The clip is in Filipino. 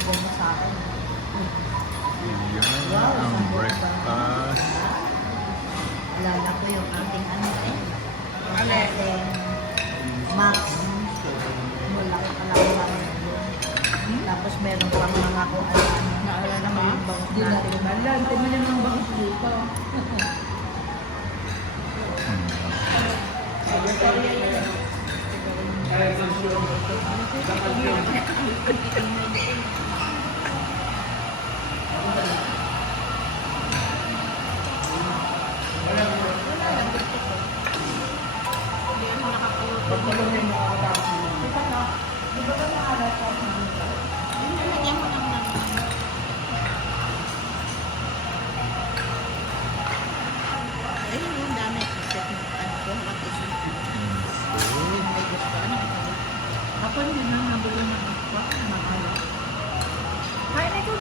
bigay mo sa akin. Yan Wow, ang sabi ko ba? breakfast. Alala ko yung ating ano eh. Yung Ale. ating Max. Mula ka kalawan. Tapos meron pang mga kung ano-ano. Naalala mo yung bangus Di na natin. rin. Balan, tingnan niyo ng bangus dito.